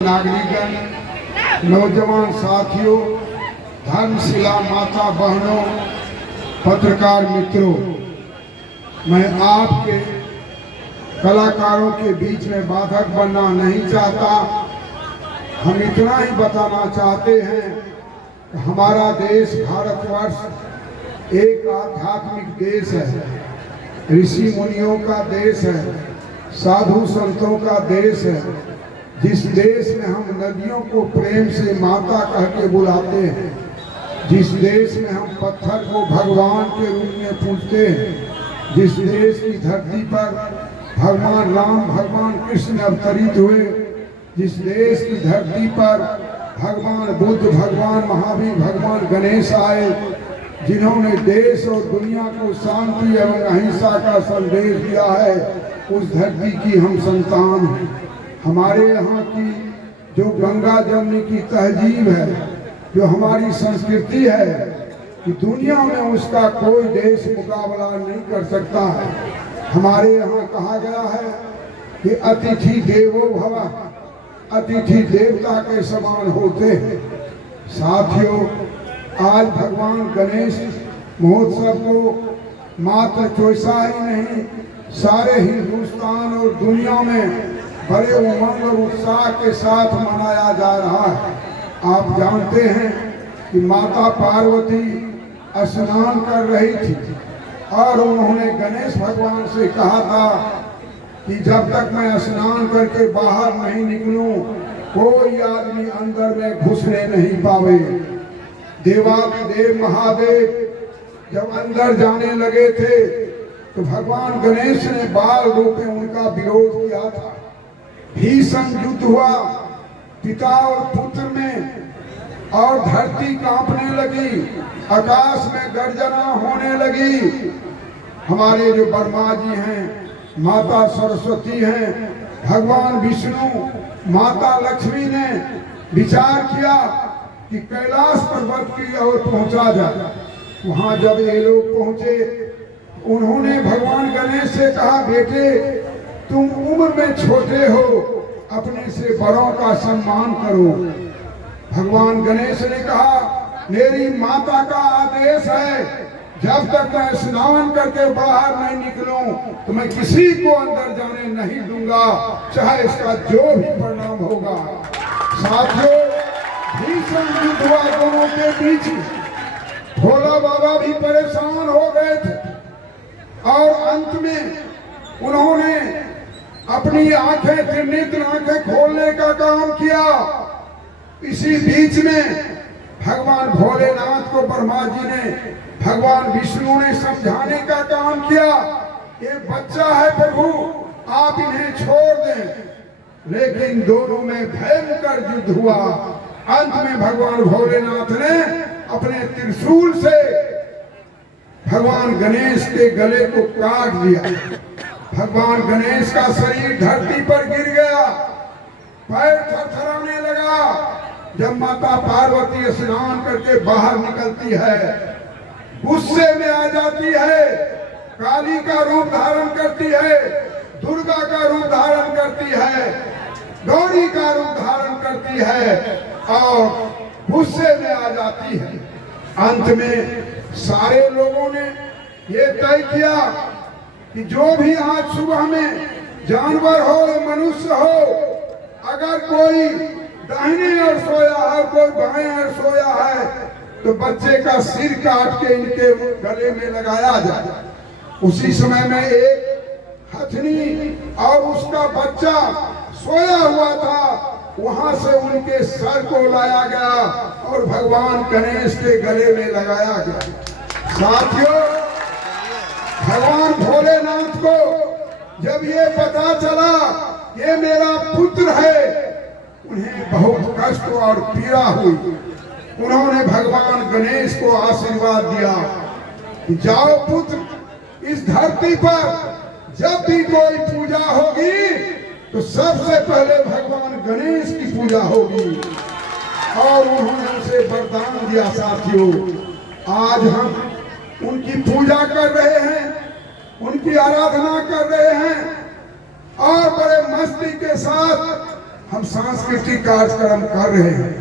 नागरिकगण, नौजवान साथियों, धर्मशिला माता बहनों, पत्रकार मित्रों, मैं आपके कलाकारों के बीच में बाधक बनना नहीं चाहता। हम इतना ही बताना चाहते हैं कि हमारा देश भारतवर्ष एक आध्यात्मिक देश है, ऋषि मुनियों का देश है, साधु संतों का देश है। जिस देश में हम नदियों को प्रेम से माता कह के बुलाते हैं, जिस देश में हम पत्थर को भगवान के रूप में पूजते हैं, जिस देश की धरती पर भगवान राम भगवान कृष्ण अवतरित हुए, जिस देश की धरती पर भगवान बुद्ध भगवान महावीर भगवान गणेश आए, जिन्होंने देश और दुनिया को शांति एवं अहिंसा का संदेश दिया है, उस धरती की हम संतान हैं। हमारे यहाँ की जो गंगा जमुनी की तहजीब है, जो हमारी संस्कृति है, कि दुनिया में उसका कोई देश मुकाबला नहीं कर सकता है। हमारे यहाँ कहा गया है कि अतिथि देवो भव, अतिथि देवता के समान होते हैं। साथियों, आज भगवान गणेश महोत्सव को मात्र चोइसा ही नहीं, सारे हिंदुस्तान और दुनिया में बड़े उमंग और उत्साह के साथ मनाया जा रहा है। आप जानते हैं कि माता पार्वती स्नान कर रही थी और उन्होंने गणेश भगवान से कहा था कि जब तक मैं स्नान करके बाहर नहीं निकलूं, कोई आदमी अंदर में घुसने नहीं पावे। देवादिदेव महादेव जब अंदर जाने लगे थे तो भगवान गणेश ने बाल रूप में उनका विरोध किया था। भीषण युद्ध हुआ पिता और पुत्र में, और धरती कांपने लगी, आकाश में गर्जना होने लगी। हमारे जो ब्रह्मा जी हैं, माता सरस्वती हैं, भगवान विष्णु, माता लक्ष्मी ने विचार किया कि कैलाश पर्वत की ओर पहुंचा जाए। वहां जब ये लोग पहुंचे, उन्होंने भगवान गणेश से कहा, बेटे तुम उम्र में छोटे हो, अपने से बड़ों का सम्मान करो। भगवान गणेश ने कहा, मेरी माता का आदेश है, जब तक मैं स्नान करके बाहर नहीं निकलूं तो मैं किसी को अंदर जाने नहीं दूंगा, चाहे इसका जो भी परिणाम होगा। साथियों, भीषण युद्ध हुआ दोनों के बीच। भोला बाबा भी परेशान हो गए थे और अंत में उन्होंने अपनी आंखें, त्रिनेत्र आंखें खोलने का काम किया। इसी बीच में भगवान भोलेनाथ को ब्रह्मा जी ने, भगवान विष्णु ने समझाने का काम किया, ये बच्चा है प्रभु, आप इन्हें छोड़ दें। लेकिन दोनों में भयंकर युद्ध हुआ। अंत में भगवान भोलेनाथ ने अपने त्रिशूल से भगवान गणेश के गले को काट दिया। भगवान गणेश का शरीर धरती पर गिर गया, पैर थरथराने लगा। जब माता पार्वती स्नान करके बाहर निकलती है, गुस्से में आ जाती है, काली का रूप धारण करती है, दुर्गा का रूप धारण करती है, गौरी का रूप धारण करती है और गुस्से में आ जाती है। अंत में सारे लोगों ने ये तय किया कि जो भी आज सुबह में जानवर हो या मनुष्य हो, अगर कोई दाहिने ओर सोया है, कोई बाएं ओर सोया है, तो बच्चे का सिर काट के इनके गले में लगाया जाए। उसी समय में एक हथनी और उसका बच्चा सोया हुआ था, वहां से उनके सर को लाया गया और भगवान गणेश के गले में लगाया गया। साथियों, भगवान भोलेनाथ को जब ये पता चला ये मेरा पुत्र है, उन्हें बहुत कष्ट और पीड़ा हुई। उन्होंने भगवान गणेश को आशीर्वाद दिया कि जाओ पुत्र, इस धरती पर जब भी कोई पूजा होगी तो सबसे पहले भगवान गणेश की पूजा होगी। और उन्होंने उसे वरदान दिया। साथियों, आज हम उनकी पूजा कर रहे हैं, उनकी आराधना कर रहे हैं और बड़े मस्ती के साथ हम सांस्कृतिक कार्यक्रम कर रहे हैं।